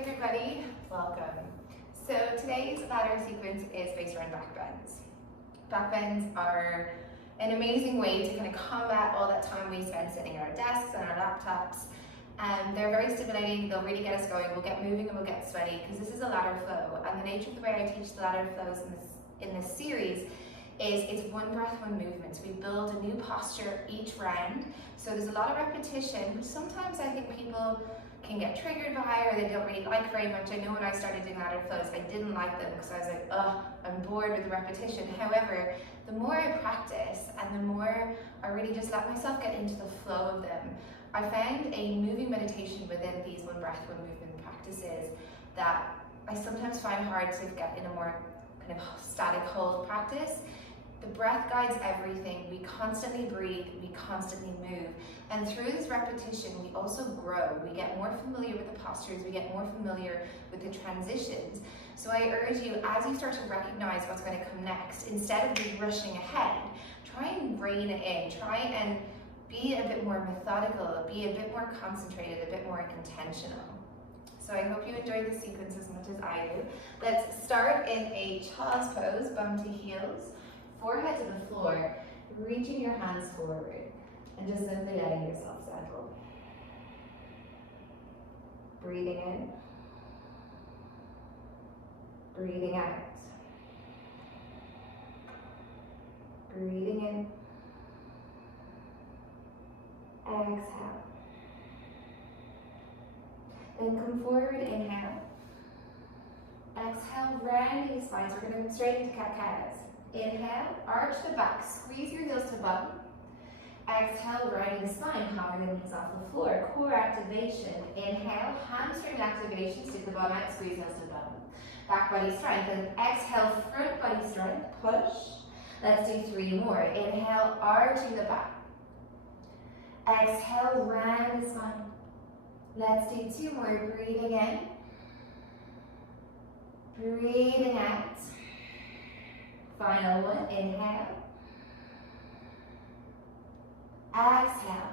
everybody, welcome. So today's ladder sequence is based around back bends. Back bends are an amazing way to kind of combat all that time we spend sitting at our desks and our laptops. They're very stimulating, they'll really get us going, we'll get moving and we'll get sweaty because this is a ladder flow, and the nature of the way I teach the ladder flows in this series is it's one breath, one movement. So we build a new posture each round. So there's a lot of repetition, which sometimes I think people can get triggered by or they don't really like very much. I know when I started doing ladder flows, I didn't like them because I was like, oh, I'm bored with the repetition. However, the more I practice and the more I really just let myself get into the flow of them, I found a moving meditation within these one breath, one movement practices that I sometimes find hard to get in a more kind of static hold practice. The breath guides everything. We constantly breathe, we constantly move. And through this repetition, we also grow. We get more familiar with the postures, we get more familiar with the transitions. So I urge you, as you start to recognize what's going to come next, instead of just rushing ahead, try and rein it in. Try and be a bit more methodical, be a bit more concentrated, a bit more intentional. So I hope you enjoyed the sequence as much as I do. Let's start in a child's pose, bum to heels. Forehead to the floor, reaching your hands forward, and just simply letting yourself settle. Breathing in, breathing out. Breathing in, exhale. Then come forward, inhale. Exhale, round your spine. So we're going to go straight into cat-cows. Inhale, arch the back, squeeze your heels to bum. Exhale, rounding the spine, hover the knees off the floor. Core activation. Inhale, hamstring activation, stick the bum out, squeeze heels to bum. Back body strength. And exhale, front body strength, push. Let's do 3 more. Inhale, arching the back. Exhale, round the spine. Let's do 2 more. Breathing in. Breathing out. Final one, inhale. Exhale.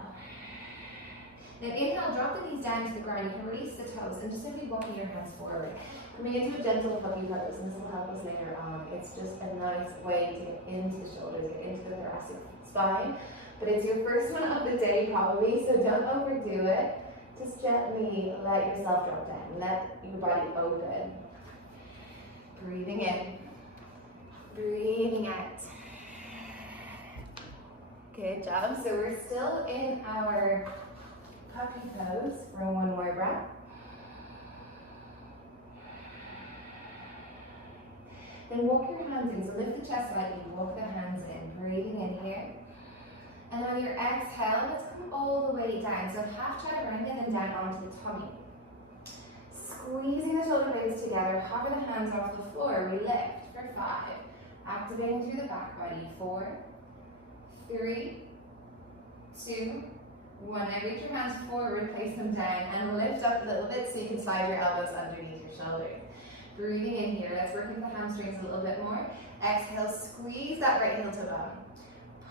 Now inhale, drop the knees down to the ground. You can release the toes and just simply walking your hands forward. Coming into a gentle puppy pose, and this will help us later on. It's just a nice way to get into the shoulders, get into the thoracic spine. But it's your first one of the day probably, so don't overdo it. Just gently let yourself drop down. Let your body open. Breathing in. Breathing out. Good job. So we're still in our puppy pose for 1 more breath. Then walk your hands in. So lift the chest slightly, walk the hands in. Breathing in here. And on your exhale, let's come all the way down. So half chaturanga and then down onto the tummy. Squeezing the shoulder blades together, hover the hands off the floor. We lift for 5. Activating through the back body. 4, 3, 2, 1. Now reach your hands forward, place them down, and lift up a little bit so you can slide your elbows underneath your shoulders. Breathing in here. Let's work with the hamstrings a little bit more. Exhale, squeeze that right heel to bum.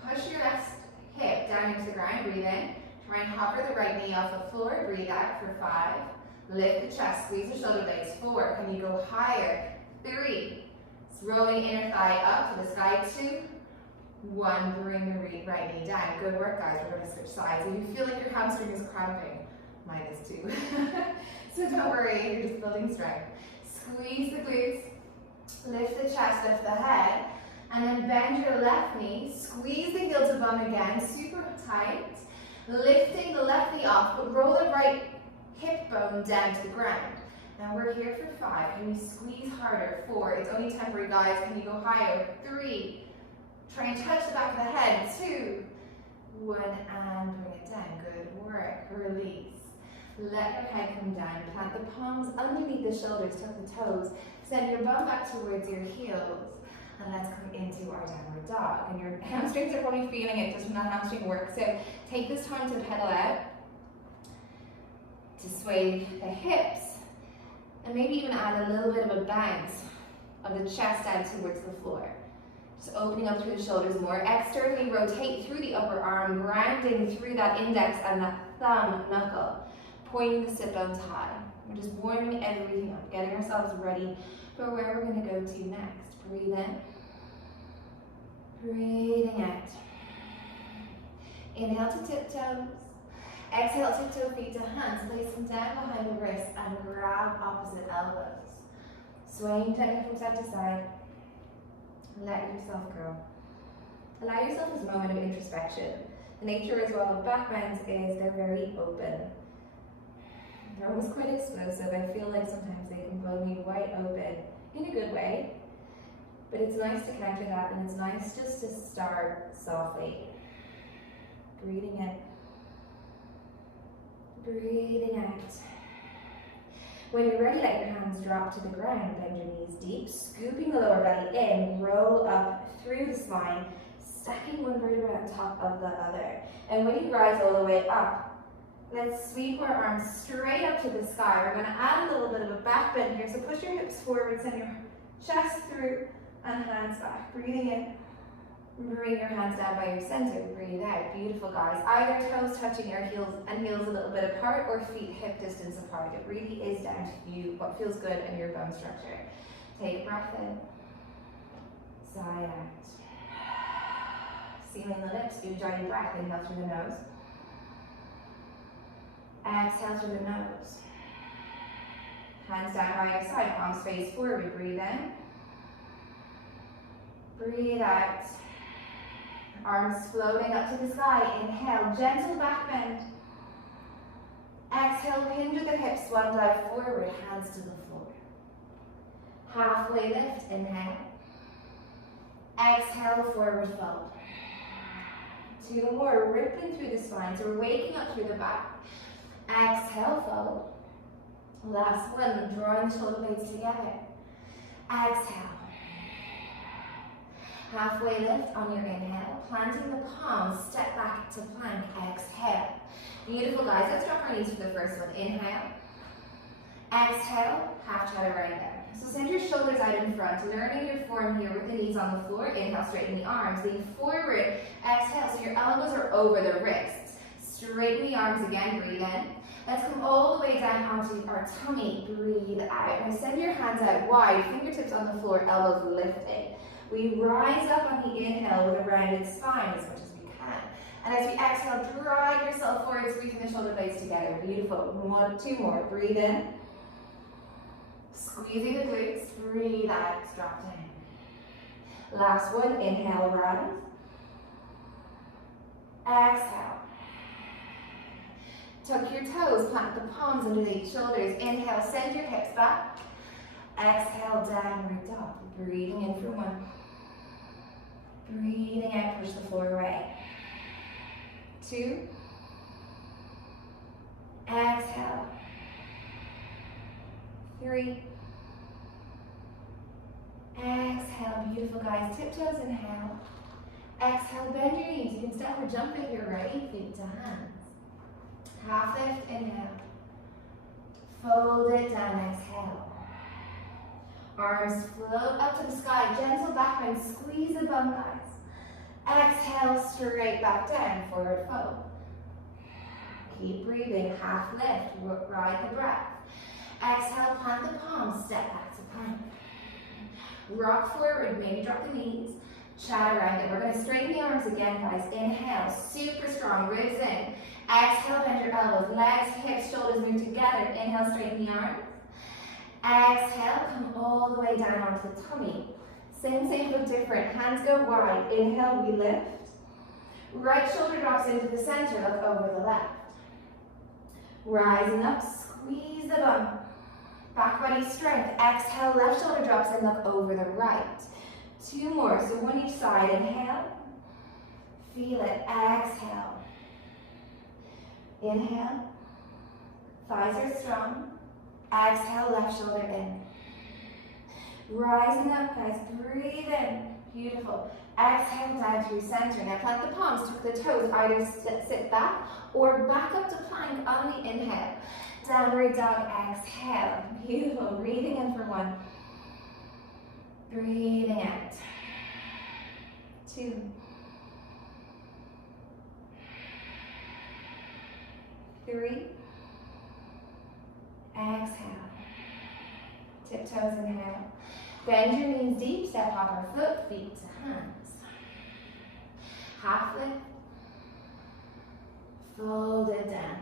Push your left hip down into the ground. Breathe in. Try and hover the right knee off the floor. Breathe out for 5. Lift the chest. Squeeze the shoulder blades. 4. Can you go higher? 3. Rolling inner thigh up to the sky. 2, 1. Bring the right knee down. Good work, guys. We're going to switch sides. If you feel like your hamstring is cramping, mine is too. So don't worry, you're just building strength. Squeeze the glutes. Lift the chest, lift the head. And then bend your left knee. Squeeze the heel to bum again. Super tight. Lifting the left knee off, but roll the right hip bone down to the ground. Now we're here for 5. Can you squeeze harder? 4. It's only temporary, guys. Can you go higher? 3. Try and touch the back of the head. 2, 1, and bring it down. Good work. Release. Let your head come down. Plant the palms underneath the shoulders. Tuck the toes. Send your bum back towards your heels. And let's come into our downward dog. And your hamstrings are probably feeling it just from that hamstring work. So take this time to pedal out, to sway the hips. And maybe even add a little bit of a bounce of the chest down towards the floor. Just opening up through the shoulders more. Externally rotate through the upper arm, grounding through that index and that thumb knuckle. pointing the sit bones high. We're just warming everything up, getting ourselves ready for where we're going to go to next. Breathe in. Breathing out. Inhale to tiptoes. Exhale, tiptoe feet to hands. Place them down behind the wrists and grab opposite elbows. Swaying gently from side to side. Let yourself go. Allow yourself this moment of introspection. The nature as well of back bends is they're very open. They're almost quite explosive. I feel like sometimes they can blow me wide open in a good way. But it's nice to counter that, and it's nice just to start softly. Breathing in. Breathing out. When you're ready, let your hands drop to the ground, bend your knees deep, scooping the lower belly in, roll up through the spine, stacking one vertebra on top of the other. And when you rise all the way up, let's sweep our arms straight up to the sky. We're going to add a little bit of a back bend here, so push your hips forward, send your chest through, and hands back. Breathing in. Bring your hands down by your center. Breathe out. Beautiful, guys. Either toes touching your heels and heels a little bit apart, or feet hip distance apart. It really is down to you, what feels good in your bone structure. Take a breath in. Sigh out. Sealing the lips. Ujjayi breath. Inhale through the nose. Exhale through the nose. Hands down by your side. Palms face forward. Breathe in. Breathe out. Arms floating up to the sky. Inhale, gentle back bend. Exhale, hinge with the hips, one dive forward, hands to the floor. Halfway lift, inhale. Exhale, forward fold. Two more, ripping through the spine. So we're waking up through the back. Exhale, fold. Last one, drawing the shoulder blades together. Exhale. Halfway lift on your inhale, planting the palms, step back to plank, exhale. Beautiful, guys. Let's drop our knees for the first one. Inhale. Exhale, half chaturanga. So send your shoulders out in front, learning your form here with the knees on the floor. Inhale, straighten the arms, lean forward. Exhale, so your elbows are over the wrists. Straighten the arms again, breathe in. Let's come all the way down onto our tummy, breathe out. Now send your hands out wide, fingertips on the floor, elbows lifted. We rise up on the inhale with a rounded spine as much as we can. And as we exhale, drag yourself forward, squeezing the shoulder blades together. Beautiful. One, two more. Breathe in. Squeezing the glutes. Breathe out. Drop down. Last one. Inhale, rise. Exhale. Tuck your toes. Plant the palms underneath shoulders. Inhale, send your hips back. Exhale, downward dog. Breathing in for one. Breathing out, push the floor away. Two. Exhale. Three. Exhale, beautiful, guys. Tiptoes, inhale. Exhale, bend your knees. You can step or jump if you're ready. Feet to hands. Half lift, inhale. Fold it down, exhale. Arms float up to the sky, gentle back bend, squeeze the bum, guys. Exhale, straight back down, forward fold. Keep breathing, half lift, ride the breath. Exhale, plant the palms, step back to plank. Rock forward, maybe drop the knees. Chaturanga. We're going to straighten the arms again, guys. Inhale, super strong, ribs in. Exhale, bend your elbows, legs, hips, shoulders move together. Inhale, straighten the arms. Exhale, come all the way down onto the tummy. Same, but different. Hands go wide. Inhale, we lift. Right shoulder drops into the center, look over the left. Rising up, squeeze the bum. Back body strength. Exhale, left shoulder drops in, look over the right. Two more, so one each side. Inhale. Feel it. Exhale. Inhale. Thighs are strong. Exhale, left shoulder in. Rising up, guys. Breathe in. Beautiful. Exhale down through center. Now plant the palms, tuck the toes. Either sit back or back up to plank on the inhale. Downward dog. Exhale. Beautiful. Breathing in for one. Breathing out. Two. Three. Exhale. Tiptoes, inhale. Bend your knees deep, step off our foot, feet to hands. Half lift. Fold it down.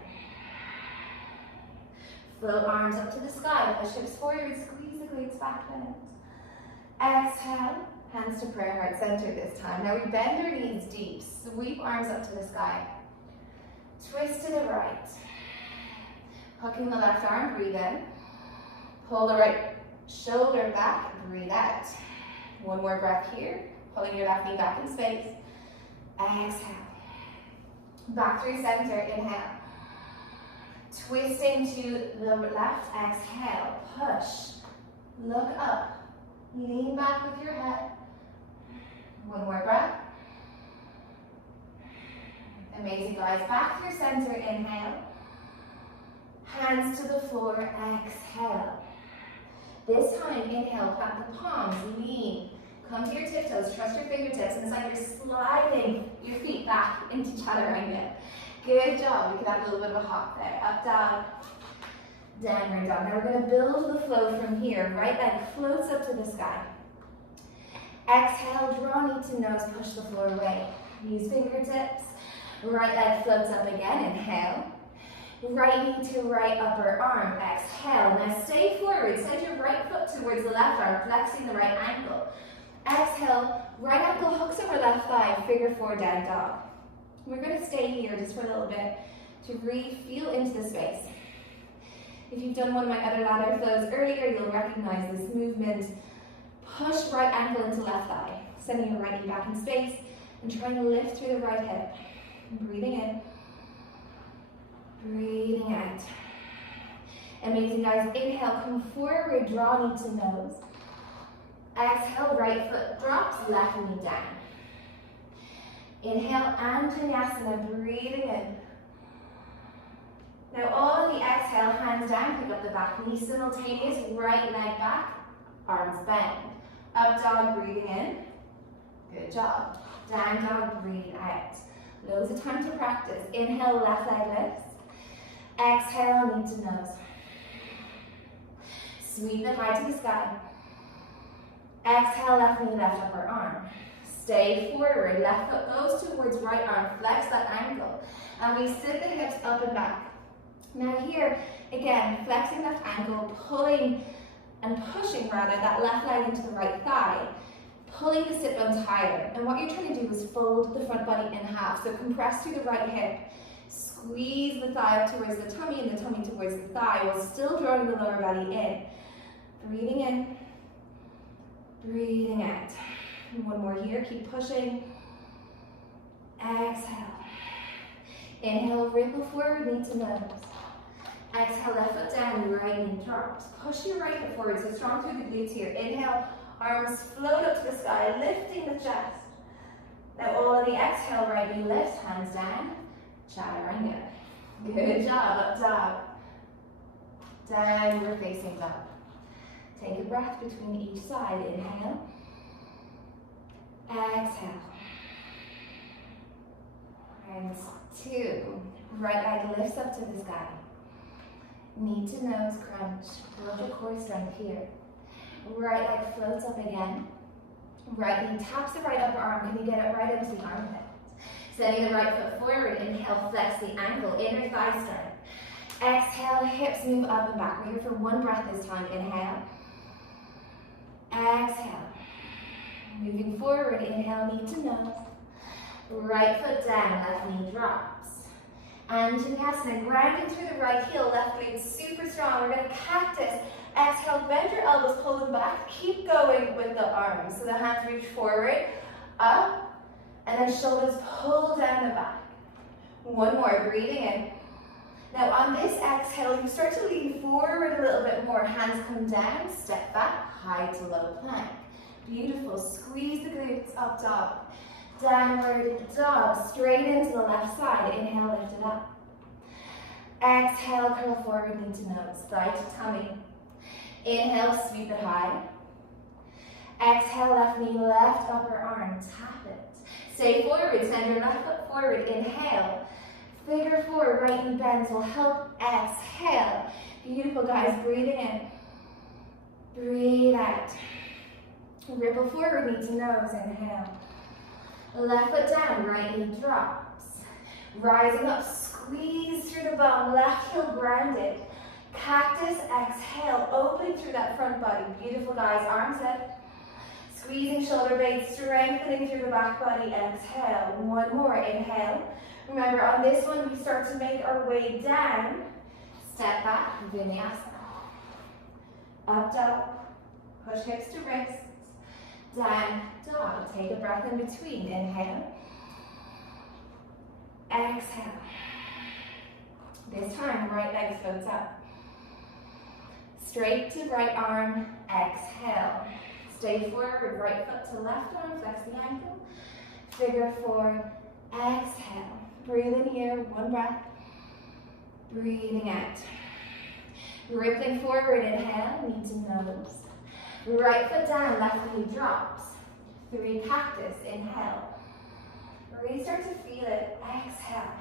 Float arms up to the sky, push hips forward, squeeze the glutes back bend. Exhale, hands to prayer heart center this time. Now we bend our knees deep, sweep arms up to the sky. Twist to the right. Hooking the left arm, breathe in. Pull the right shoulder back, breathe out. One more breath here, pulling your left knee back in space. Exhale. Back through center, inhale. Twisting to the left, exhale, push. Look up, lean back with your head. One more breath. Amazing, guys. Back through center, inhale. Hands to the floor, exhale. This time, inhale, plant the palms, lean. Come to your tiptoes, trust your fingertips, and it's like you're sliding your feet back into chaturanga. Good job. We can have a little bit of a hop there. Up dog, downward dog. Now we're going to build the flow from here. Right leg floats up to the sky. Exhale, draw knee to nose, push the floor away. Use fingertips. Right leg floats up again. Inhale. Right knee to right upper arm. Exhale. Now stay forward. Send your right foot towards the left arm, flexing the right ankle. Exhale. Right ankle hooks over left thigh. Figure four, down dog. We're going to stay here just for a little bit to really feel into the space. If you've done one of my other ladder flows earlier, you'll recognize this movement. Push right ankle into left thigh, sending your right knee back in space, and trying to lift through the right hip. Breathing in, breathing out. Amazing, guys. Inhale, come forward, draw knee to nose. Exhale, right foot drops, left knee down. Inhale, Anjaneyasana, breathing in. Now all of the exhale, hands down, pick up the back knee, simultaneous, right leg back, arms bend. Up dog, breathing in. Good job. Down dog, breathe out. Loads of time to practice. Inhale, left leg lifts. Exhale, knee to nose. Sweep it high to the sky. Exhale, left knee, left upper arm. Stay forward, left foot goes towards right arm, flex that ankle. And we sit the hips up and back. Now here, again, flexing left ankle, pulling and pushing rather that left leg into the right thigh, pulling the sit bones higher. And what you're trying to do is fold the front body in half. So compress through the right hip, squeeze the thigh up towards the tummy and the tummy towards the thigh while still drawing the lower belly in. Breathing in, breathing out. One more here, keep pushing. Exhale. Inhale, ripple forward, knee to nose. Exhale, left foot down, right knee drops. Push your right foot forward, so strong through the glutes here. Inhale, arms float up to the sky, lifting the chest. Now all of the exhale, right knee lifts, hands down, chaturanga. Good job, up dog. Downward facing dog. Take a breath between each side, inhale. Exhale. And two. Right leg lifts up to the sky. Knee to nose crunch. Build your core strength here. Right leg floats up again. Right knee taps the right upper arm. Can you get it right into the armpit? Sending the right foot forward. Inhale, flex the ankle, inner thigh strength. Exhale, hips move up and back. We're here for one breath this time. Inhale. Exhale. Moving forward, inhale, knee to nose. Right foot down, left knee drops. Anjaneyasana, grounding through the right heel, left glute super strong. We're going to cactus. Exhale, bend your elbows, pull them back. Keep going with the arms. So the hands reach forward, up, and then shoulders pull down the back. One more, breathing in. Now on this exhale, you start to lean forward a little bit more. Hands come down, step back, high to low plank. Beautiful, squeeze the glutes, up dog. Downward dog, straight into the left side. Inhale, lift it up. Exhale, curl forward, knee to nose, thigh to tummy. Inhale, sweep it high. Exhale, left knee, left upper arm, tap it. Stay forward, send your left foot forward. Inhale, Figure four, right knee bends will help. Exhale. Beautiful, guys. Breathing in. Breathe out. Ripple forward, knee to nose. Inhale. Left foot down, right knee drops. Rising up, squeeze through the bum, left heel grounded. Cactus, exhale, open through that front body. Beautiful, guys. Arms up. Squeezing shoulder blades, strengthening through the back body. Exhale. One more. Inhale. Remember, on this one, we start to make our way down. Step back, vinyasa. Up dog. Push hips to wrists. Down dog. Take a breath in between. Inhale. Exhale. This time, right leg floats up. Straight to right arm. Exhale. Stay forward, right foot to left arm. Flex the ankle. Figure four. Exhale. Breathe in here. One breath. Breathing out. Rippling forward. Inhale. Knee to nose. Right foot down. Left knee drops. 3 cactus. Inhale. Really start to feel it. Exhale.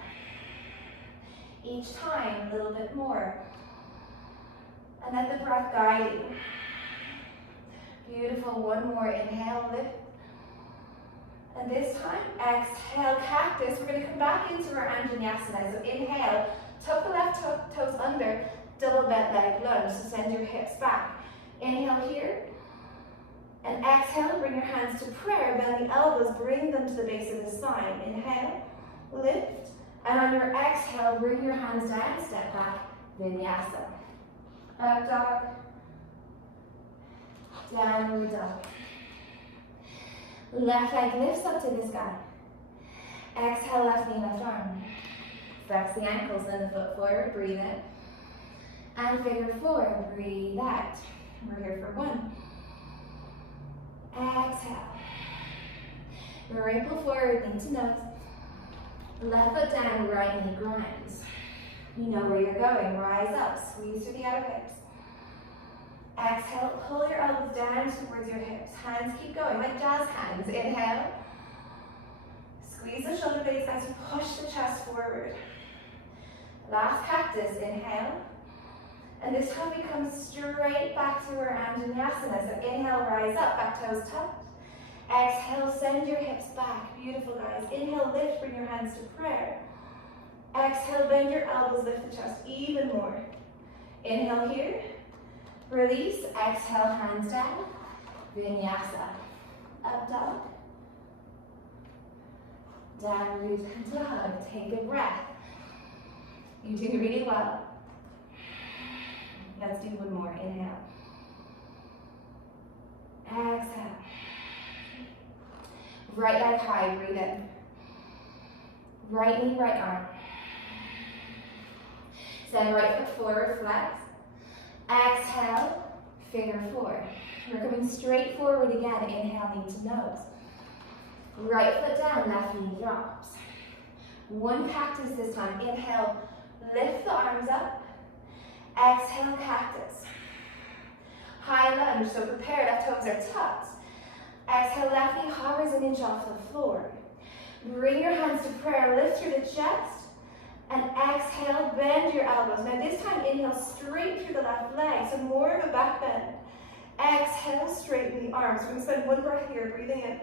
Each time, a little bit more. And let the breath guide you. Beautiful. One more. Inhale, lift. And this time, exhale, cactus. We're going to come back into our Anjaneyasana. So inhale, tuck the left toes under, double bent leg lunge. So send your hips back. Inhale here. And exhale, bring your hands to prayer. Bend the elbows, bring them to the base of the spine. Inhale, lift. And on your exhale, bring your hands down, step back, vinyasa. Up dog. Downward dog. Left leg lifts up to the sky. Exhale, left knee, left arm. Flex the ankles, then the foot forward, breathe in. And figure four, breathe out. We're here for one. Exhale. Ripple forward, knee to nose. Left foot down, right knee grinds. You know where you're going. Rise up, squeeze through the outer hips. Exhale, pull your elbows down towards your hips. Hands keep going, like jazz hands. Inhale. Squeeze the shoulder blades as you push the chest forward. Last cactus, inhale. And this time we come straight back to our Anjaneyasana. So inhale, rise up, back toes tucked. Exhale, send your hips back. Beautiful, guys. Inhale, lift, bring your hands to prayer. Exhale, bend your elbows, lift the chest even more. Inhale here. Release. Exhale, hands down. Vinyasa. Up dog. Downward dog. Take a breath. You're doing really well. Let's do one more. Inhale. Exhale. Right leg high, breathe in. Right knee, right arm. Send right foot forward, flex. Exhale, figure four. We're coming straight forward again. Inhale, knee to nose. Right foot down, left knee drops. One cactus this time. Inhale, lift the arms up. Exhale, cactus. High lunge, so prepare, left toes are tucked. Exhale, left knee hovers an inch off the floor. Bring your hands to prayer, lift through the chest. And exhale, bend your elbows. Now this time, inhale straight through the left leg, so more of a back bend. Exhale, straighten the arms. We're going to spend one breath here, breathing in.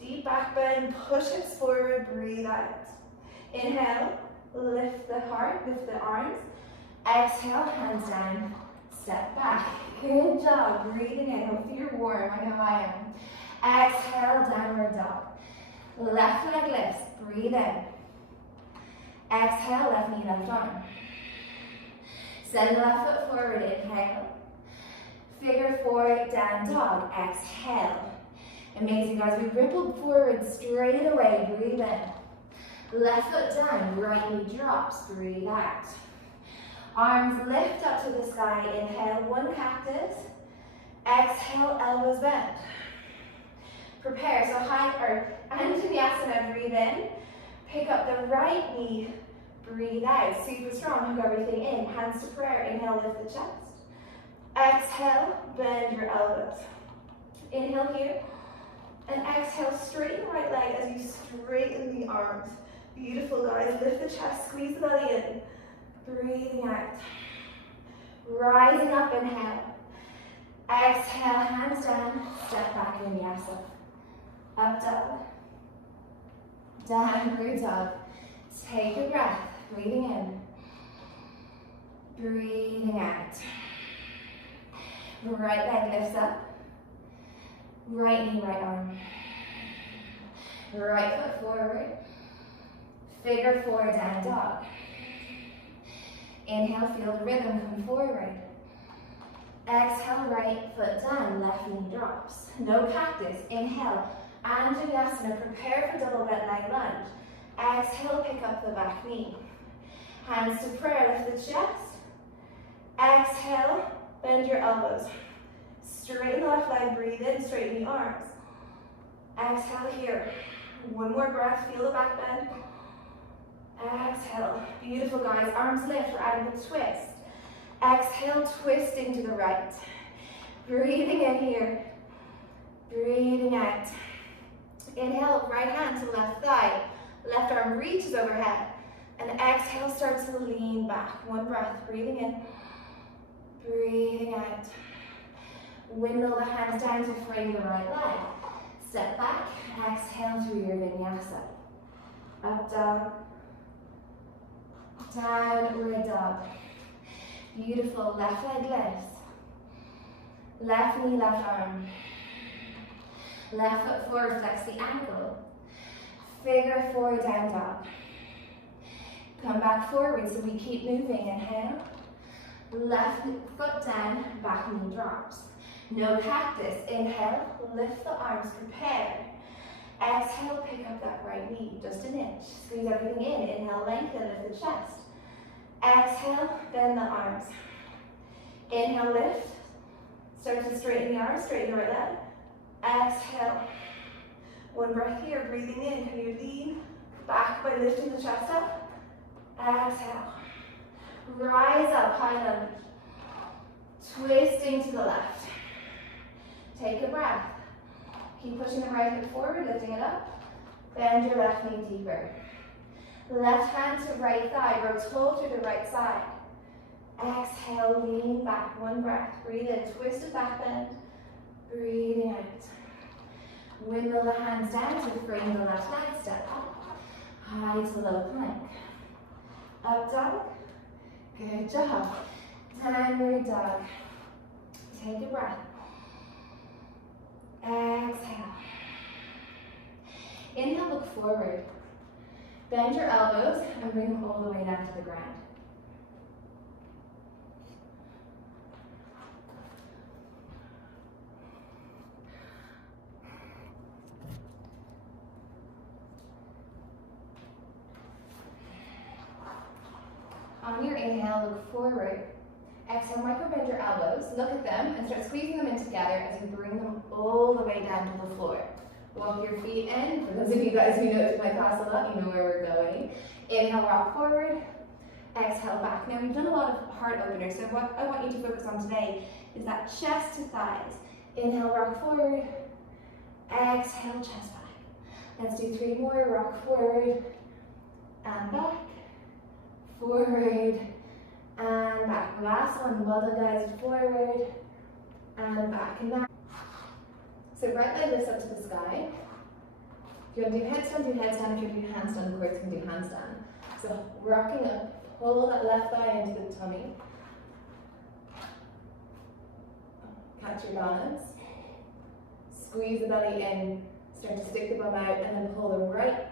Deep back bend, push hips forward, breathe out. Inhale, lift the heart, lift the arms. Exhale, hands down, step back. Good job, breathing in. Hopefully you're warm, I know I am. Exhale, downward dog. Left leg lifts, breathe in. Exhale, left knee, left arm. Send the left foot forward, inhale. Figure four, down dog, exhale. Amazing, guys. We rippled forward straight away, breathe in. Left foot down, right knee drops, breathe out. Arms lift up to the sky, inhale, one cactus. Exhale, elbows bend. Prepare, so Anjaneyasana, breathe in. Pick up the right knee, breathe out. Super strong, hook everything in. Hands to prayer, inhale, lift the chest. Exhale, bend your elbows. Inhale here. And exhale, straighten the right leg as you straighten the arms. Beautiful, guys. Lift the chest, squeeze the belly in. Breathing out. Rising up, inhale. Exhale, hands down, step back, vinyasa. Up dog. Downward dog. Take a breath, breathing in. Breathing out. Right leg lifts up. Right knee, right arm. Right foot forward. Figure four, down dog. Inhale, feel the rhythm, come forward. Exhale, right foot down, left knee drops. No cactus, inhale. Anjaneyasana, prepare for double bent leg lunge. Exhale, pick up the back knee. Hands to prayer, lift the chest. Exhale, bend your elbows. Straighten the left leg, breathe in, straighten the arms. Exhale here. One more breath, feel the back bend. Exhale, beautiful guys, arms lift, we're adding a twist. Exhale, twisting to the right. Breathing in here. Breathing out. Inhale, right hand to left thigh. Left arm reaches overhead. And exhale, start to lean back. One breath, breathing in. Breathing out. Windmill the hands down to frame the right leg. Step back, exhale through your vinyasa. Up dog. Downward dog. Beautiful, left leg lifts. Left knee, left arm. Left foot forward, flex the ankle. Figure four, down dog. Come back forward so we keep moving, inhale. Left foot down, back knee drops. No cactus, inhale, lift the arms, prepare. Exhale, pick up that right knee, just an inch. Squeeze everything in, inhale, lengthen, lift the chest. Exhale, bend the arms. Inhale, lift. Start to straighten the arms, straighten the right leg. Exhale. One breath here, breathing in. Can you lean back by lifting the chest up? Exhale. Rise up, high lunge. Twisting to the left. Take a breath. Keep pushing the right foot forward, lifting it up. Bend your left knee deeper. Left hand to right thigh, row tall through the right side. Exhale, lean back, one breath. Breathe in, twisted back bend. Breathing out. Windmill the hands down to frame the left leg, step up. High to low plank. Up dog. Good job. Downward dog. Take a breath. Exhale. Inhale, look forward. Bend your elbows and bring them all the way down to the ground. On your inhale, look forward. Exhale, micro bend your elbows, look at them, and start squeezing them in together as you bring them all the way down to the floor. Walk your feet in. For those of you guys who know my class a lot, you know where we're going. Inhale, rock forward. Exhale, back. Now, we've done a lot of heart openers, so what I want you to focus on today is that chest to thighs. Inhale, rock forward. Exhale, chest back. Let's do 3 more. Rock forward and back. Forward and back. Last one. Well done, guys. Forward and back. And back. So right leg lifts up to the sky. If you want to do headstand, do headstand. If you do handstand, of course, you can do handstand. So rocking up, pull that left thigh into the tummy. Catch your balance. Squeeze the belly in. Start to stick the bum out, and then pull the right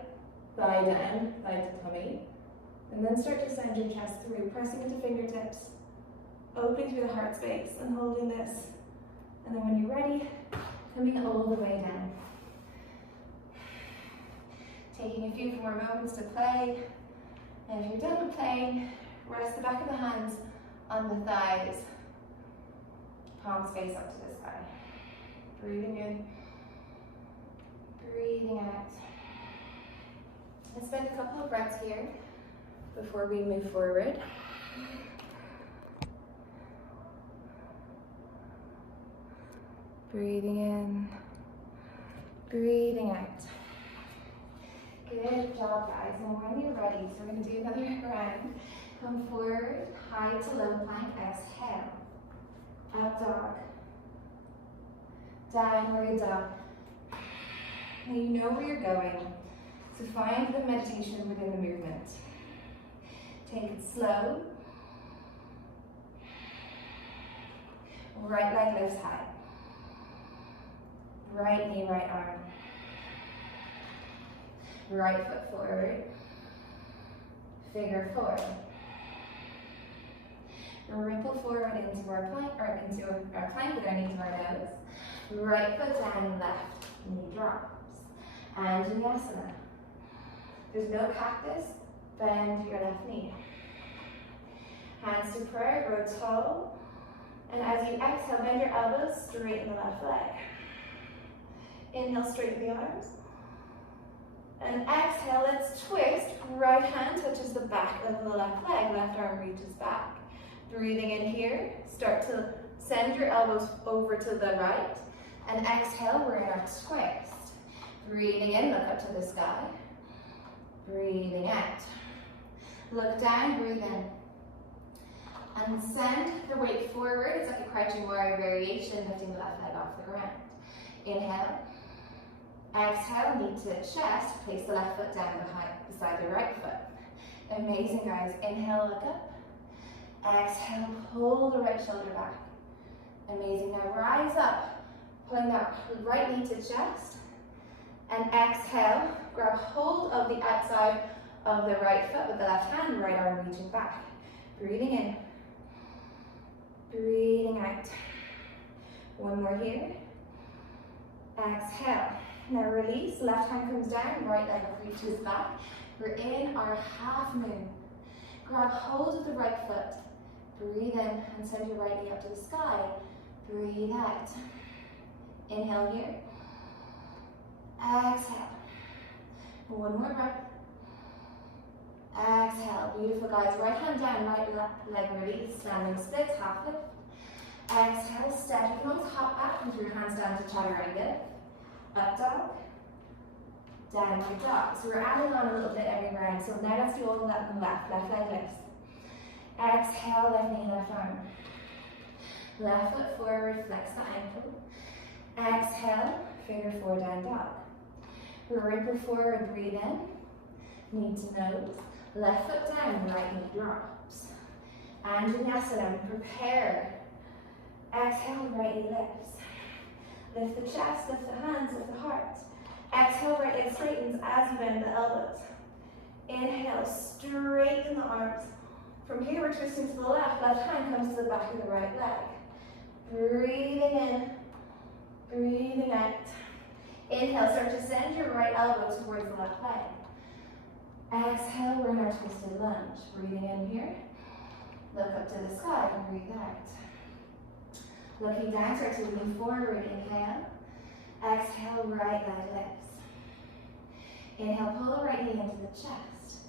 thigh down, thigh to tummy. And then start to send your chest through, pressing into fingertips, opening through the heart space, and holding this. And then when you're ready, coming all the way down. Taking a few more moments to play. And if you're done with playing, rest the back of the hands on the thighs. Palms face up to the sky. Breathing in. Breathing out. Let's spend a couple of breaths here before we move forward. Breathing in, breathing out. Good, Good job, guys. Now when you're ready, so we're going to do another round. Come forward, high to low plank, exhale. Up dog. Downward dog. Now you know where you're going, so find the meditation within the movement. Take it slow. Right leg lifts high. Right knee, right arm. Right foot forward. Figure four. Ripple forward into our plank, or into our plank with our knee to our nose. Right foot down, left knee drops. And Vinyasana. There's no cactus, bend your left knee. Hands to prayer, grow tall. And as you exhale, bend your elbows, straighten the left leg. Inhale, straighten the arms. And exhale, let's twist. Right hand touches the back of the left leg, left arm reaches back. Breathing in here, start to send your elbows over to the right. And exhale, we're in our twist. Breathing in, look up to the sky. Breathing out. Look down, breathe in. And send the weight forward. It's like a crouching warrior variation, lifting the left leg off the ground. Inhale. Exhale, knee to chest. Place the left foot down beside the right foot. Amazing, guys. Inhale, look up. Exhale, pull the right shoulder back. Amazing. Now rise up. Pulling that right knee to chest. And exhale, grab hold of the outside of the right foot with the left hand, right arm reaching back. Breathing in. Breathing out. One more here. Exhale. Now release, left hand comes down, right leg reaches back. We're in our half moon. Grab hold of the right foot. Breathe in and send your right knee up to the sky. Breathe out. Inhale here. Exhale. One more breath. Exhale. Beautiful, guys. Right hand down, right leg release. Standing splits, half lift. Exhale, step. You can always hop back with your hands down to chaturanga. Up dog. Downward dog. So we're adding on a little bit every round. So now let's do all of that on the left. Left leg lifts. Exhale, left knee, left arm. Left foot forward, flex the ankle. Exhale, figure four, down dog. Ripple forward, breathe in. Knee to nose. Left foot down, right knee drops. And Vinyasana, prepare. Exhale, right knee lifts. Lift the chest, lift the hands, lift the heart. Exhale, right leg straightens as you bend the elbows. Inhale, straighten the arms. From here, we're twisting to the left. Left hand comes to the back of the right leg. Breathing in, breathing out. Inhale, start to send your right elbow towards the left leg. Exhale, we're in our twisted lunge. Breathing in here. Look up to the sky and breathe out. Looking down, start to lean forward. Inhale. Exhale, right leg lifts. Inhale, pull the right knee into the chest.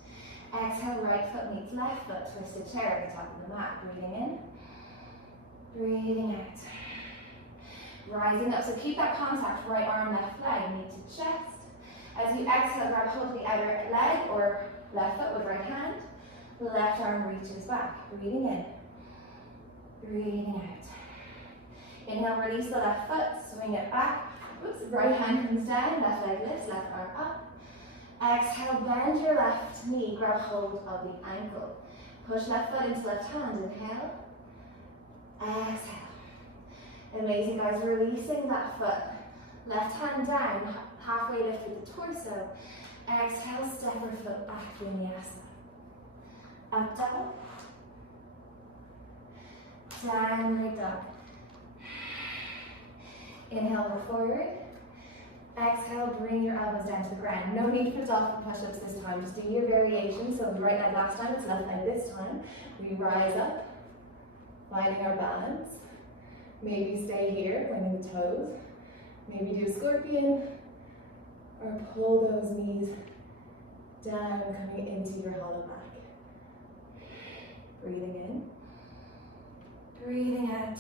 Exhale, right foot meets left foot. Twisted chair at the top of the mat. Breathing in. Breathing out. Rising up, so keep that contact, right arm, left leg, knee to chest. As you exhale, grab hold of the outer leg or left foot with right hand. Left arm reaches back. Breathing in. Breathing out. Inhale, release the left foot, swing it back. Oops, right hand comes down, left leg lifts, left arm up. Exhale, bend your left knee, grab hold of the ankle. Push left foot into left hand, inhale. Exhale. Amazing, guys, releasing that foot. Left hand down, halfway lift with the torso. Exhale, step your foot back, Vinyasa. Up dog. Downward dog. Inhale, look forward. Exhale, bring your elbows down to the ground. No need for dolphin push-ups this time. Just do your variation. So right leg last time, it's left leg this time. We rise up, finding our balance. Maybe stay here, pointing the toes. Maybe do a scorpion, or pull those knees down, coming into your hollow back. Breathing in, breathing out.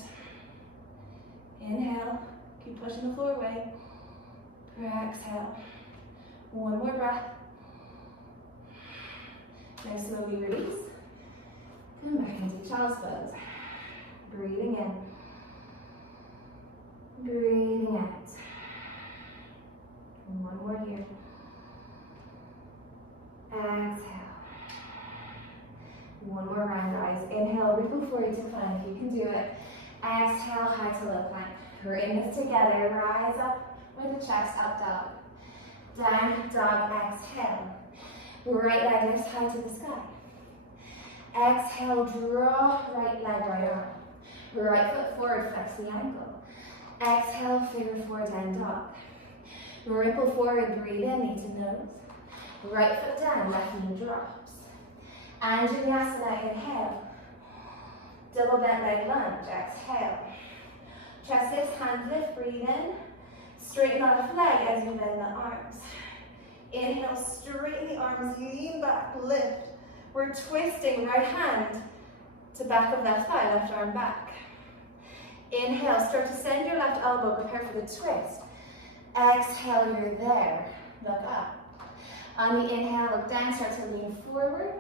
Inhale, keep pushing the floor away. Exhale. One more breath. Now slowly release. Come back into child's pose. Breathing in. Breathing out. And one more here. Exhale. One more round, guys. Inhale, ripple forward to plank. You can do it. Exhale, high to low plank. We're in this together. Rise up with the chest, up dog. Down dog, exhale. Right leg lifts high to the sky. Exhale, draw right leg, right arm. Right foot forward, flex the ankle. Exhale, figure four, down dog. Ripple forward, breathe in, knee to nose. Right foot down, left knee drops. Anjaneyasana, inhale. Double bent leg lunge, exhale. Chest lifts, hands lift, breathe in. Straighten the left leg as you bend the arms. Inhale, straighten the arms, lean back, lift. We're twisting right hand to back of left thigh, left arm back. Inhale, start to send your left elbow, prepare for the twist. Exhale, you're there. Look up. On the inhale, look down, start to lean forward.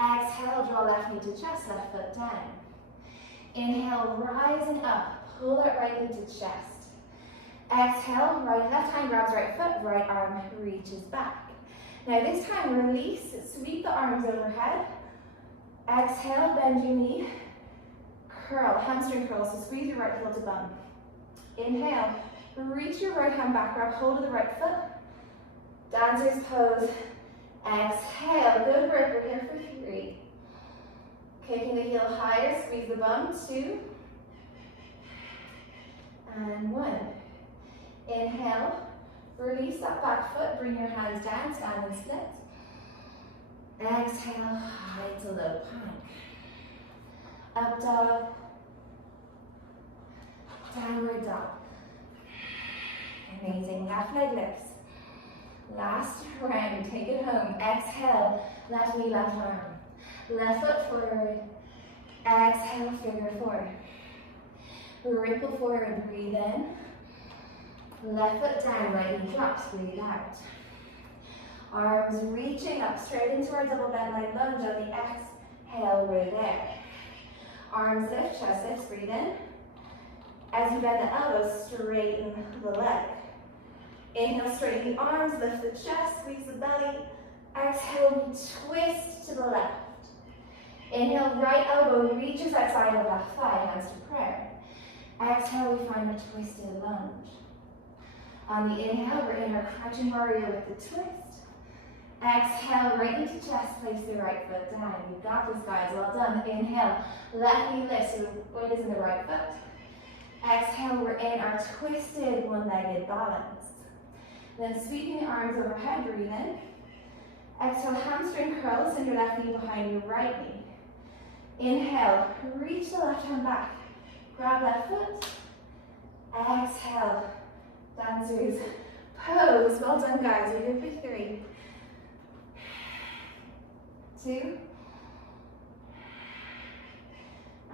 Exhale, draw left knee to chest, left foot down. Inhale, rising up, pull that right knee to chest. Exhale, left hand grabs right foot, right arm reaches back. Now this time, release, sweep the arms overhead. Exhale, bend your knee, curl, hamstring curl, so squeeze your right heel to bum. Inhale, reach your right hand back, grab hold of the right foot. Dancer's pose. Exhale, good work, we're here for 3. Kicking the heel higher, squeeze the bum, 2. And 1. Inhale, release that back foot, bring your hands down, stand and split. Exhale, high to low plank. Up dog, downward dog. Amazing, left leg lifts. Last round, take it home. Exhale, left knee, left arm. Left foot forward. Exhale, figure 4. Ripple forward, breathe in. Left foot down, right knee drops, breathe out. Arms reaching up straight into our double bent leg lunge on the exhale, we're there. Arms lift, chest lifts, breathe in. As you bend the elbows, straighten the leg. Inhale, straighten the arms, lift the chest, squeeze the belly. Exhale, we twist to the left. Inhale, right elbow reaches outside of left thigh, hands to prayer. Exhale, we find a twisted lunge. On the inhale, we're in our crouching warrior with the twist. Exhale, right knee to chest, place the right foot down. You got this, guys, well done. Inhale, left knee lifts, so the weight is in the right foot. Exhale, we're in our twisted one-legged balance. Then sweeping the arms overhead, breathe in. Exhale, hamstring curl, send your left knee behind your right knee. Inhale, reach the left hand back. Grab left foot. Exhale, dancer's pose. Well done, guys. We're here for 3. 2.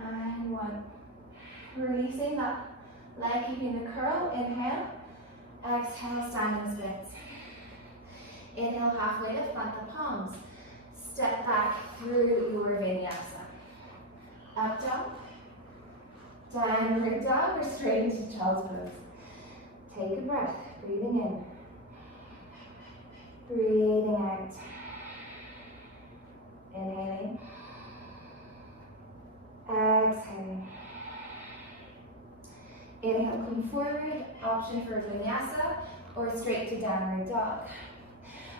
And 1. Releasing that leg, keeping the curl. Inhale. Exhale, standing splits. Inhale, halfway lift, plant the palms. Step back through your vinyasa. Up dog. Downward dog, or straight into child's pose. Take a breath, breathing in. Breathing out. Inhaling. Exhaling. Inhale, come forward, option for vinyasa, or straight to downward dog.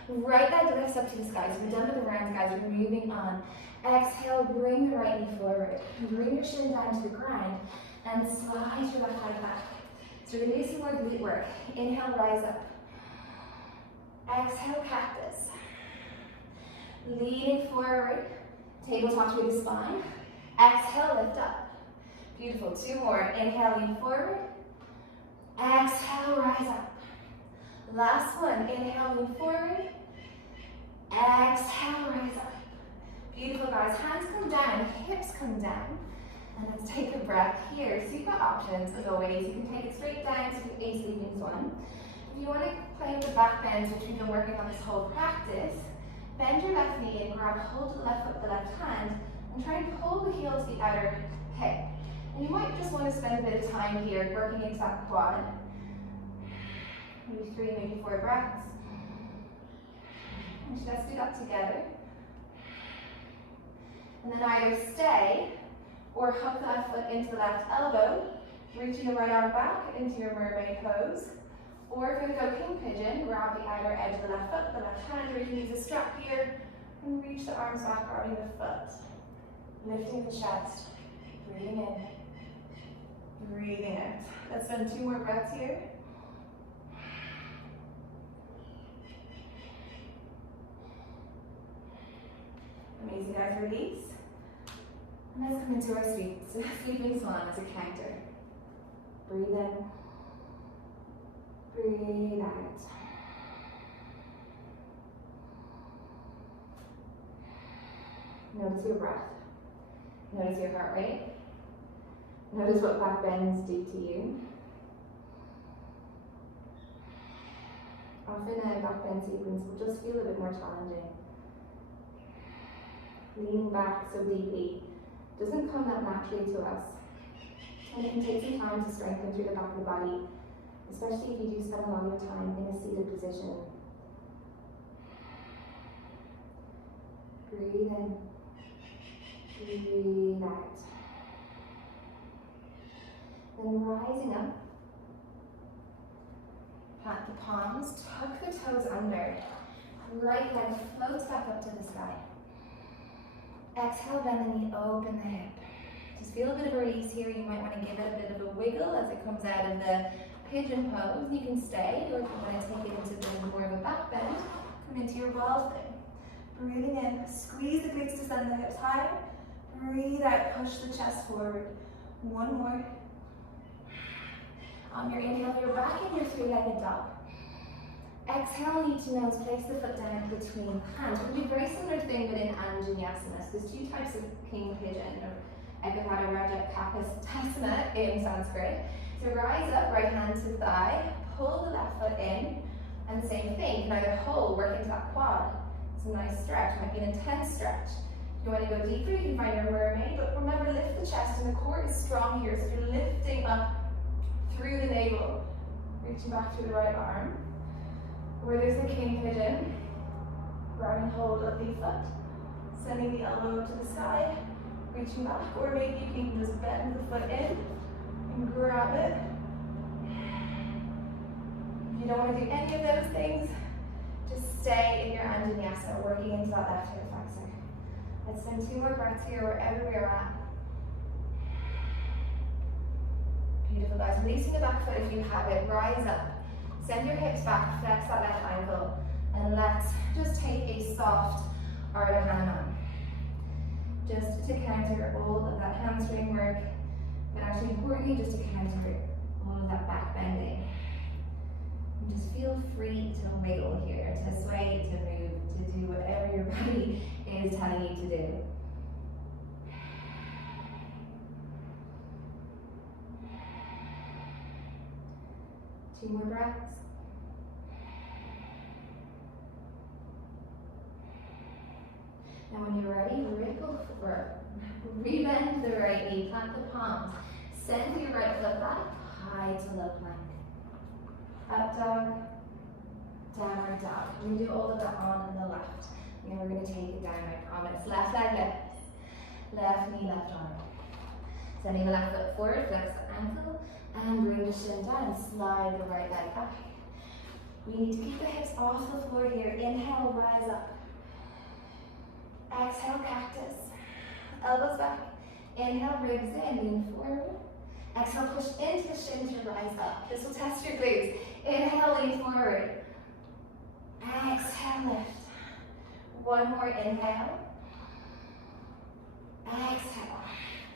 Right leg lifts up to the sky. So we're done with the rounds, guys. We're moving on. Exhale, bring the right knee forward. Bring your shin down to the ground and slide your left leg back. So we're going to do some more glute work. Inhale, rise up. Exhale, cactus. Leaning forward, tabletop through the spine. Exhale, lift up. Beautiful, 2 more. Inhale, lean forward. Exhale, rise up. Last one, inhale, lean forward. Exhale, rise up. Beautiful, guys. Hands come down, hips come down. And let's take a breath here. So you've got options, as always. You can take it straight down to a sleeping swan. If you want to play with the back bends, which we've been working on this whole practice, Bend your left knee and grab hold of the left foot with the left hand and try and pull the heel to the outer hip. And you might just want to spend a bit of time here working into that quad. Maybe 3, maybe 4 breaths. And let's do that together. And then either stay or hook the left foot into the left elbow, reaching the right arm back into your mermaid pose. Or if you're going to go king pigeon, grab the outer edge of the left foot with the left hand, or you can use a strap here and reach the arms back, grabbing the foot. Lifting the chest, breathing in, breathing out. Let's spend 2 more breaths here. Amazing, guys, release. And let's come into our sleeping swan as a counter. Breathe in. Breathe out. Notice your breath. Notice your heart rate. Notice what back bends do to you. Often a back bend sequence will just feel a bit more challenging. Leaning back so deeply doesn't come that naturally to us. And it can take some time to strengthen through the back of the body, especially if you do spend a lot of time in a seated position. Breathe in, breathe out. Then rising up, plant the palms, tuck the toes under, right leg floats back up to the sky. Exhale, bend the knee, open the hip. Just feel a bit of a release here. You might want to give it a bit of a wiggle as it comes out of the pigeon pose. You can stay, or if you want to take it into a bit more of a back bend, come into your ball thing. Breathing in, squeeze the glutes to send the hips higher. Breathe out, push the chest forward. 1 more. On your inhale, you're back in your 3-legged dog. Exhale, knee to nose, place the foot down between hands. It would be a very similar thing within Anjaneyasana. So there's 2 types of king pigeon, or Ekapada Raja Kapisthasana in Sanskrit. So rise up, right hand to thigh, pull the left foot in, and the same thing. You can either hold, work into that quad. It's a nice stretch, it might be an intense stretch. If you want to go deeper, you can find your mermaid, but remember, lift the chest, and the core is strong here, so you're lifting up through the navel, reaching back through the right arm. Or there's the king pigeon, grabbing hold of the foot, sending the elbow to the side, reaching back, or maybe you can even just bend the foot in and grab it. If you don't want to do any of those things, just stay in your Anjaneyasana, working into that left hip flexor. Let's spend 2 more breaths here, wherever we are at. Beautiful, guys. Releasing the back foot if you have it. Rise up. Send your hips back, flex that left ankle, and let's just take a soft Ardha Hanuman. Just to counter all of that hamstring work, but actually importantly, just to counter all of that back bending. And just feel free to wiggle here, to sway, to move, to do whatever your body is telling you to do. Two more breaths. Now when you're ready, wriggle forward. Rebend the right knee, plant the palms. Send your right foot back, high to low plank. Up dog, downward dog. We're going to do all of that on the left. And we're going to take it down, I promise. Left leg lifts. Left knee, left arm. Sending the left foot forward, flex the ankle, and bring the shin down. Slide the right leg back. We need to keep the hips off the floor here. Inhale, rise up. Exhale, cactus. Elbows back. Inhale, ribs in, lean forward. Exhale, push into the shin to rise up. This will test your glutes. Inhale, lean forward. Exhale, lift. One more inhale. Exhale.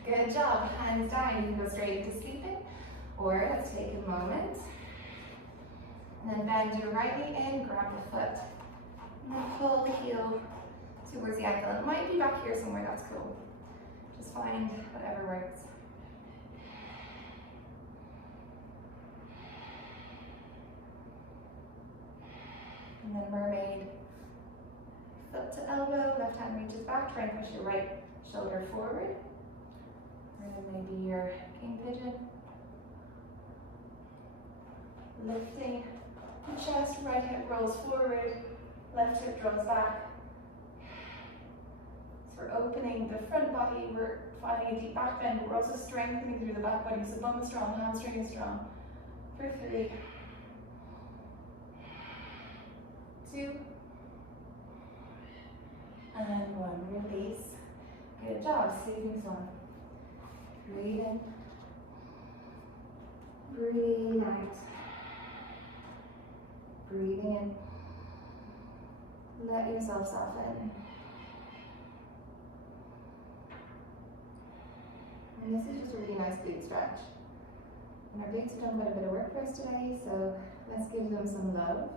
Good job. Hands down. You can go straight into sleeping. Or let's take a moment. And then bend your right knee in, grab the foot. And then pull the heel towards the ankle. It might be back here somewhere, that's cool. Just find whatever works. And then mermaid, foot foot to elbow, left hand reaches back, try and push your right shoulder forward. Or then maybe your king pigeon. Lifting the chest, right hip rolls forward, left hip draws back. So we're opening the front body, we're finding a deep back bend, but we're also strengthening through the back body. So bum is strong, hamstring is strong. For 3, 2, and 1. Release. Good job. Saving one. Breathe in. Breathe out. Breathing in. Let yourself soften. And this is just a really nice glute stretch. And our glutes have done quite a bit of work for us today, so let's give them some love.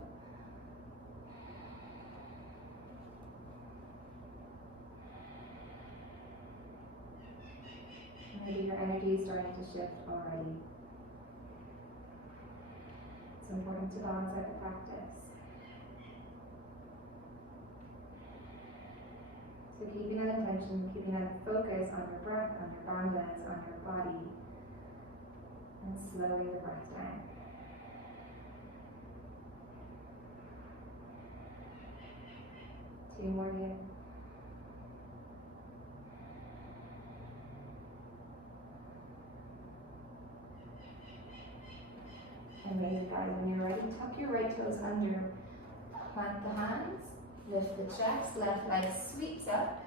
Maybe your energy is starting to shift already. It's important to balance out the practice. So keeping that intention, keeping that focus on your breath, on your bandhas, on your body, and slowly the breath down. Two more here. Amazing, guys. When you're ready, tuck your right toes under, plant the hands, lift the chest, left leg sweeps up,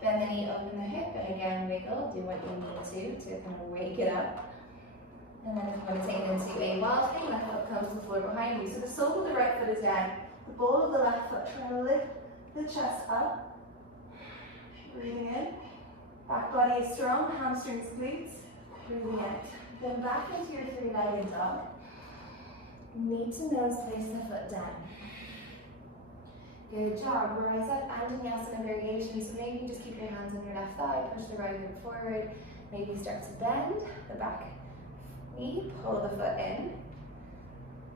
bend the knee, open the hip, and again wiggle, do what you need to kind of wake it up. And then if you want to take it into a wild thing, let it come to the floor behind you. So the sole of the right foot is down, the ball of the left foot, try to lift the chest up, breathing in, back body is strong, hamstrings, glutes, breathing out. Then back into your 3-legged dog. Need to nose place the foot down. Good job. Rise up and vinyasa variation. So maybe just keep your hands on your left thigh, push the right hip forward. Maybe start to bend the back knee, pull the foot in.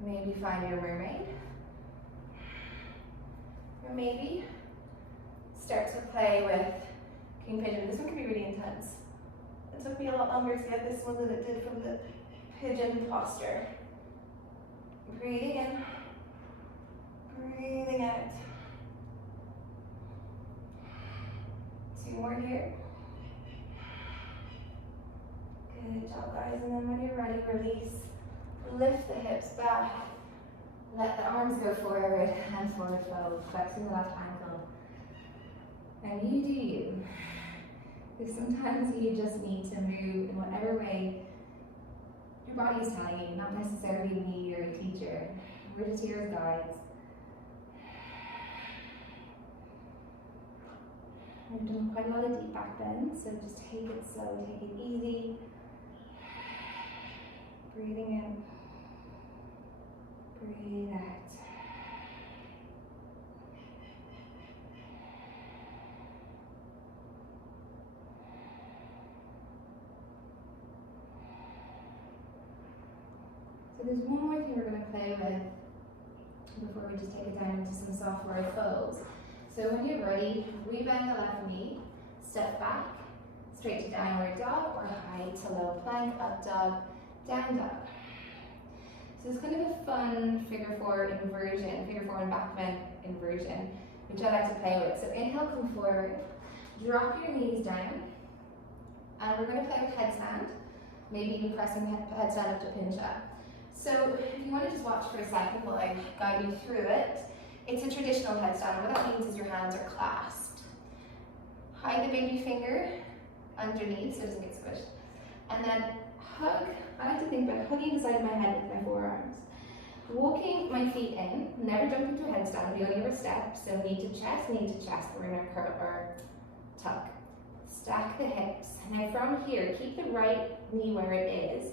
Maybe find your mermaid. Or maybe start to play with king pigeon. This one can be really intense. It took me a lot longer to get this one than it did from the pigeon posture. Breathing in, breathing out. 2 more here. Good job, guys. And then when you're ready, release. Lift the hips back. Let the arms go forward and forward fold, flexing the left ankle. And you do you. Because sometimes you just need to move in whatever way your body is telling you, not necessarily me or a teacher. We're just here as guides. We've done quite a lot of deep back bends, so just take it slow, take it easy. Breathing in, breathe out. So there's one more thing we're going to play with before we just take it down into some soft forward folds. So when you're ready, rebend the left knee, step back, straight to downward dog, or high to low plank, up dog, down dog. So it's kind of a fun figure 4 inversion, figure 4 and back bend inversion, which I like to play with. So inhale, come forward, drop your knees down, and we're going to play with headstand, maybe even pressing headstand up to pinch up. So if you want to just watch for a second while I guide you through it, it's a traditional headstand. What that means is your hands are clasped. Hide the baby finger underneath so it doesn't get squished. And then hug, I like to think about hugging the side of my head with my forearms. Walking my feet in, never jump into a headstand, we only have a step, so knee to chest, we're going to curl or tuck. Stack the hips. Now from here, keep the right knee where it is,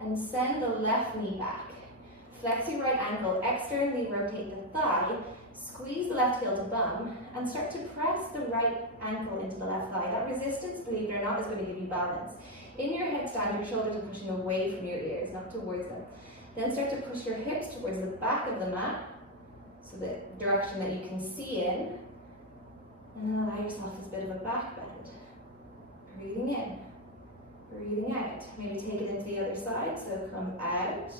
and send the left knee back. Flex your right ankle, externally rotate the thigh, squeeze the left heel to bum, and start to press the right ankle into the left thigh. That resistance, believe it or not, is going to give you balance. In your headstand, your shoulders are pushing away from your ears, not towards them. Then start to push your hips towards the back of the mat, so the direction that you can see in, And then allow yourself this bit of a back bend. Breathing in, breathing out. Maybe take it into the other side, so come out,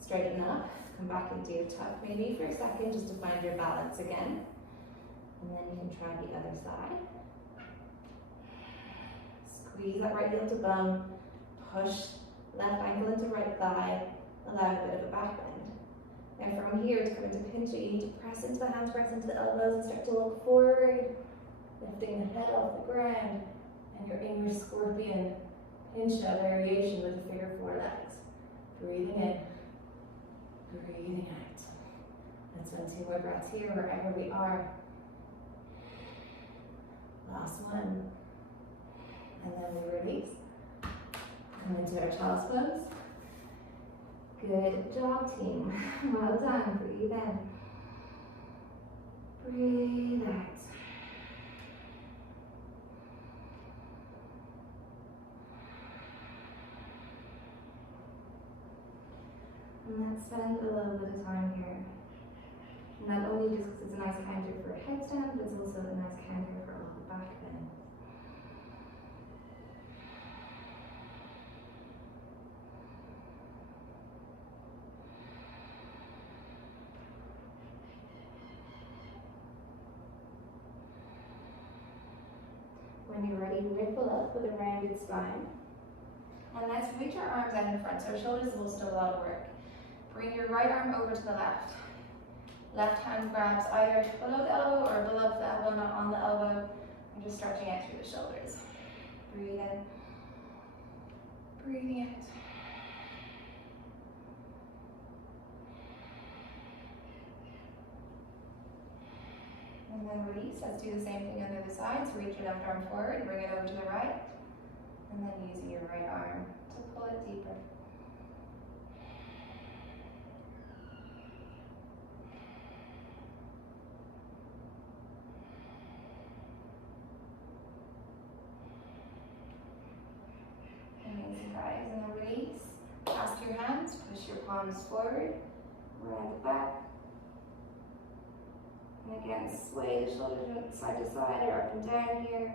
straighten up, come back into your tuck maybe for a second just to find your balance again. And then you can try the other side. Squeeze that right heel to bum, push left ankle into right thigh, allow a bit of a back bend. Now from here to come into pincher, you need to press into the hands, press into the elbows and start to look forward, lifting the head off the ground, and you're in your scorpion pinch out variation with the figure four legs. Breathing in, breathing out. Let's spend 2 more breaths here, wherever we are. Last one. And then we release. Come into our child's pose. Good job, team. Well done. Breathe in. Breathe out. And let's spend a little bit of time here. Not only just because it's a nice counter for a headstand, but it's also a nice counter for all the back bends. When you're ready, ripple up with a rounded spine. And let's reach our arms out in front, so our shoulders will still a lot of work. Bring your right arm over to the left. Left hand grabs either below the elbow or below the elbow, not on the elbow. And just stretching out through the shoulders. Breathe in. Breathing out. And then release. Let's do the same thing on the other side. So reach your left arm forward, bring it over to the right. And then using your right arm to pull it deeper. Amazing, guys. And then release. Clasp your hands, push your palms forward, around the back. And again, sway the shoulders side to side or up and down here.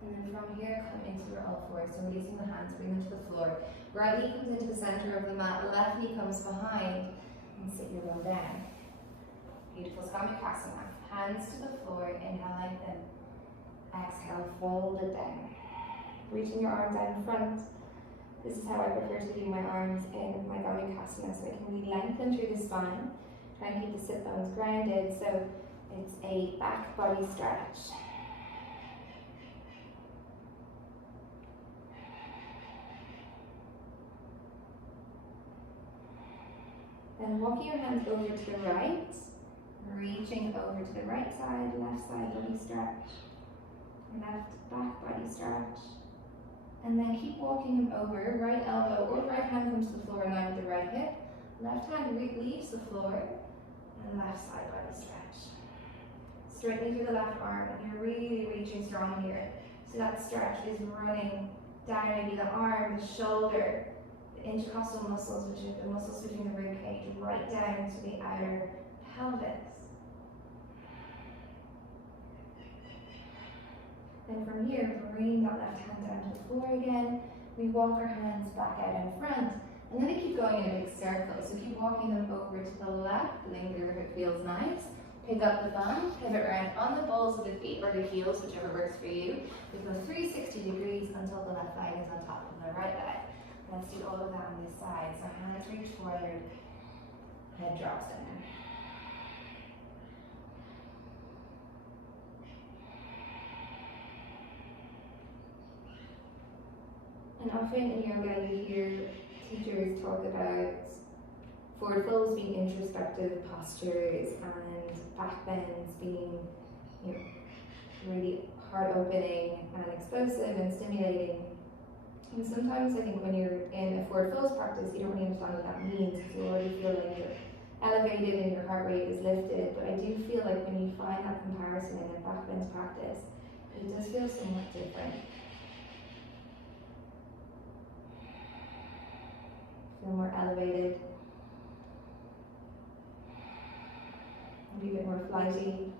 And then from here, come into your all fours. So releasing the hands, bring them to the floor. Right knee comes into the center of the mat, the left knee comes behind, and sit your bum down. Beautiful Skamukasana. Hands to the floor, inhale, lengthen. Exhale, fold it down. Reaching your arms out in front. This is how I prefer to do my arms in my Skamukasana, so I can really lengthen through the spine. Try and keep the sit bones grounded, so it's a back body stretch. Then walking your hands over to the right, reaching over to the right side, left side body stretch, left back body stretch. And then keep walking them over, right elbow or right hand comes to the floor in line with the right hip, left hand leaves the floor, and left side body stretch. Straightening through the left arm, and you're really reaching strong here. So that stretch is running down maybe the arm, the shoulder, the intercostal muscles, which are the muscles between the rib cage, right down to the outer pelvis. And from here, bring that left hand down to the floor again. We walk our hands back out in front, and then they keep going in a big circle. So keep walking them over to the left, linger if it feels nice. Pick up the thumb, pivot around on the balls of the feet or the heels, whichever works for you. We go 360 degrees until the left leg is on top of the right leg. Let's do all of that on this side. So hands reach forward, head drops down. And often in yoga you hear teachers talk about forward folds being introspective postures and back bends being, you know, really heart opening and explosive and stimulating. And sometimes I think when you're in a forward folds practice, you don't really understand what that means because you already feel like you're elevated and your heart rate is lifted. But I do feel like when you find that comparison in a back bends practice, it does feel somewhat different. feel more elevated, maybe a bit more flighty.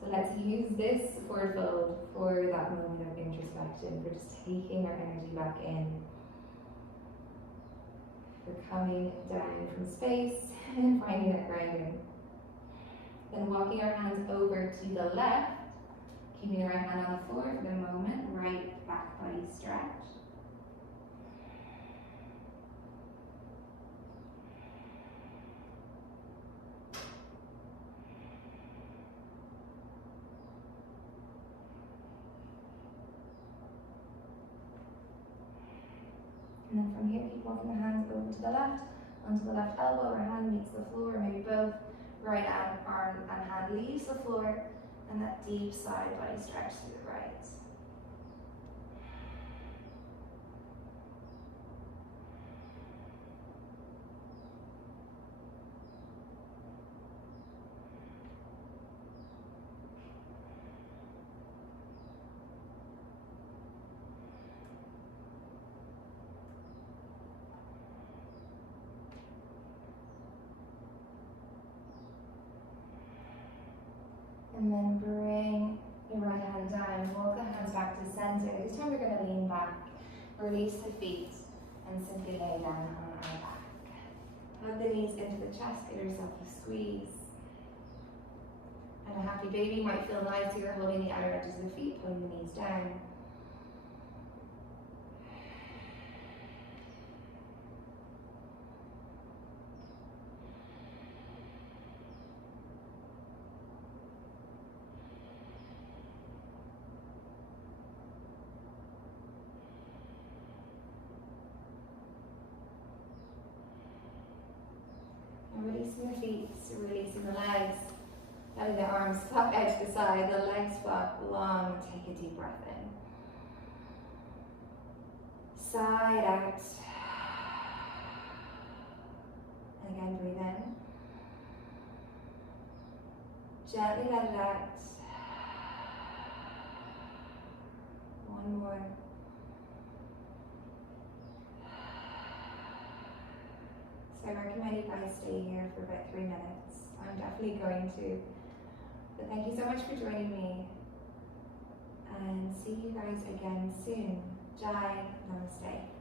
So let's use this forward fold for that moment of introspection, for just taking our energy back in, for coming down from space and finding that grounding. Then walking our hands over to the left, keeping the right hand on the floor for the moment, right back body stretch. And then from here, keep walking the hands over to the left, onto the left elbow, or hand meets the floor, or maybe both. Right arm and hand leaves the floor, and that deep side body stretch to the right. And then bring your right hand down, walk the hands back to center. This time we're going to lean back, release the feet, and simply lay down on our back. Hug the knees into the chest, give yourself a squeeze. And a happy baby might feel nice here, holding the outer edges of the feet, pulling the knees down. Releasing the feet, releasing the legs, letting the arms flap edge to side, the legs flap long. Take a deep breath in. Side out. And again, breathe in. Gently let it out. One more. So I recommend you guys stay here for about 3 minutes. I'm definitely going to. But thank you so much for joining me. And see you guys again soon. Jai, namaste.